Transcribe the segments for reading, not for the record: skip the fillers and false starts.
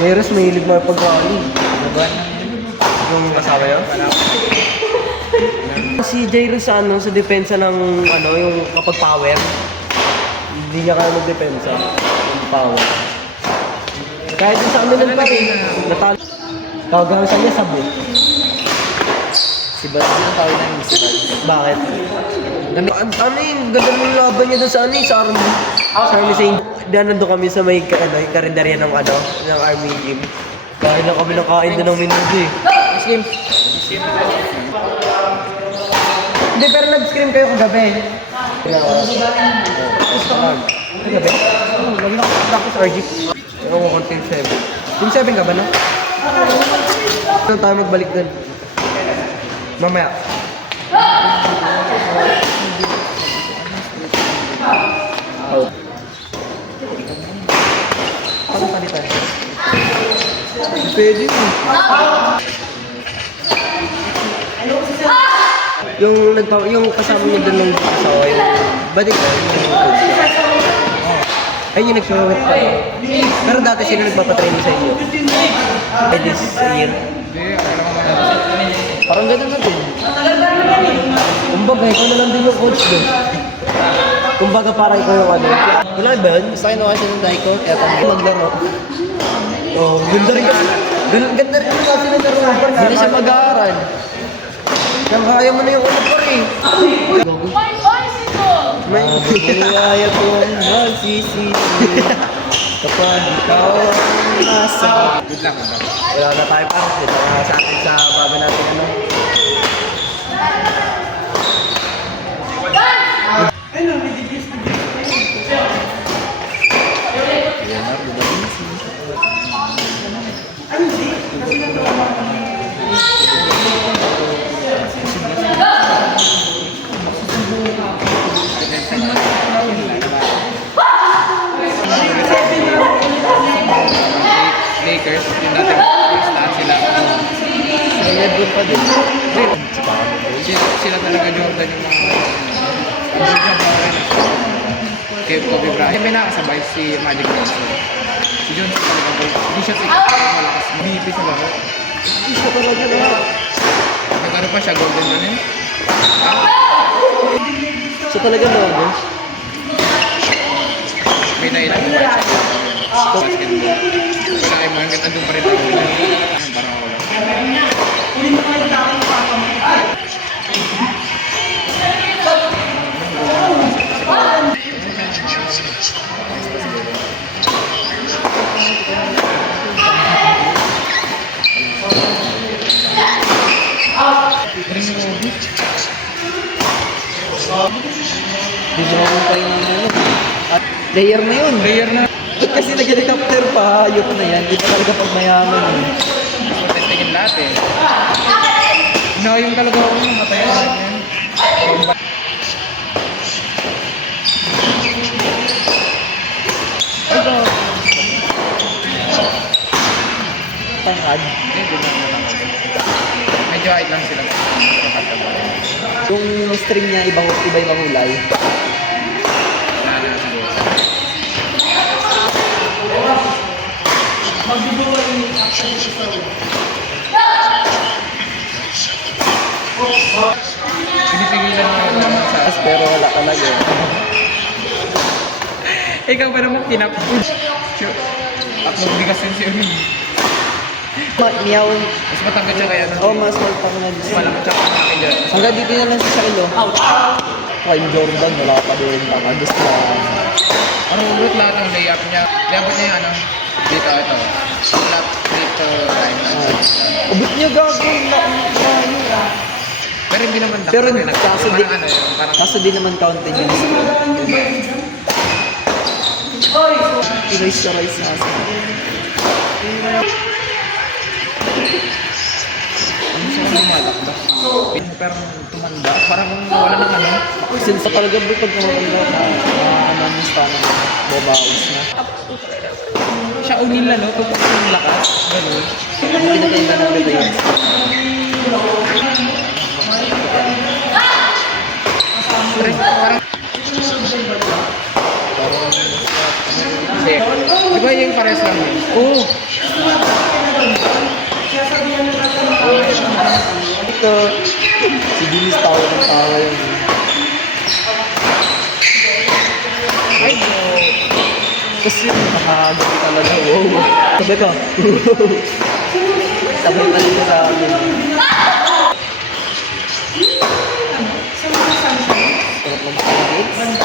Jairus, mahilig mo pag-rally. Yung kasama yun? Si Jairus sa sa depensa ng yung kapag power, hindi niya kaya magdepensa. Yung power. Kahit din sa amin pa rin, natalo. Tawag sa niya, sabi. Si Bad, sino tawag na yung si Bad? Bakit? Ganda ng laban niya doon sa army. Sa army Saint. Nandun kami sa may karinderya ng army gym. Kain lang kami ng kain doon ng minuto eh. Muslim. Hindi, pero nag-scream kayo kagabi. Kagabi? Lagi na practice RG. Ewan ko kung Team 7. Team 7 ka ba no? Saan tayo magbalik doon? Mamaya. Oh. Paano palitan? Pwede mo. Yung kasama niya doon ng asawa, yung badik ka, yung coach niya. Ayun yung nag-showet pa. Pero dati sino nagpapatrain sa inyo? This year. Parang gano'n natin. Kumbaga, ikaw na lang din yung coach doon. Kumbaga, parang ikaw yung Wala ba yun? Gusto kinuha siya ng Daiko, kaya Maglaro. Oh, ganda rin kasi. Ganda rin kasi ng laro. hindi na siya mag-aaral. Kaya mo na yung ulo pa rin. May Kaya kong magsisisi kapag ikaw ang nasa. Good lang. Wala na tayo pa. Dito na sa atin sa bago natin Leonardo da Vinci. Lakers, yung dati staan sila. May Lebron pa din. Sila talaga Jordan yung mga kay Kobe Bryant. May nakasabay si Magic Johnson. Si Johnson talaga po. Hindi siya malakas. Mahipis sa laro. Hindi siya talaga na. Nagkaroon pa siya golden man eh. Siya talaga na. May nailan mo ba siya? Basketball. Wala kayo mga andun pa rin ako. Parang wala. Hindi mo pa yung At layer na yun. Player na. Kasi nag-helicopter pa. Ayok na yan. Hindi pa talaga pag mayaman eh. Testingin lahat eh. Yung talaga ako nung matay ako yan. Tangad. Hindi na naman. Medyo height lang sila. Yung string niya, iba-ibang kulay. Pinipigilan mo lang sa... Pero wala talaga. Ikaw ba naman kinap-food? Tatlong bigas yun si Uri. Miyaw. Mas matanggal siya kaya. Oh, mas malpang na dito. Malaki siya kung akin dyan. Hanggang dito na lang sa Shilo. Prime Jordan, wala pa din. Gusto na. Ano ulit lahat ng layup niya? Layup niya yung ano? Dito, ito. Lap, dito, right, Ubit niyo gagawin na. Pero hindi naman Pero kaso di, ano yun, parang... kaso di naman counted yun. Erase na kasi. Ano siya tumatakbo? Pero tumanda, parang wala ng ano. Since talaga bro, pag tumanda ka, ano sa tanong, babawas na. Siya unil na, no? Tutok yung lakas. Ganun. Pinatay ng ulit yun. Parang... Hindi. Di ba yung pares lang yun? Oo. Ito. Si Bilis tawa ng tawa yun. Ay, Kasi nakagabi talaga. Wow. Sabi ka. Sabay ka dito sa amin. Sarap mag-singles.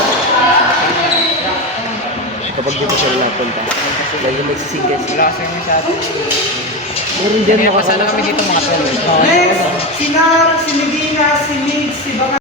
Kapag dito sila napunta. Lagi magsisingles. wala kasi yung masyado. Meron din Kaya pasala kami dito mga 12. Ah, Next, si Nar, si Medina, si Mig, si Baka.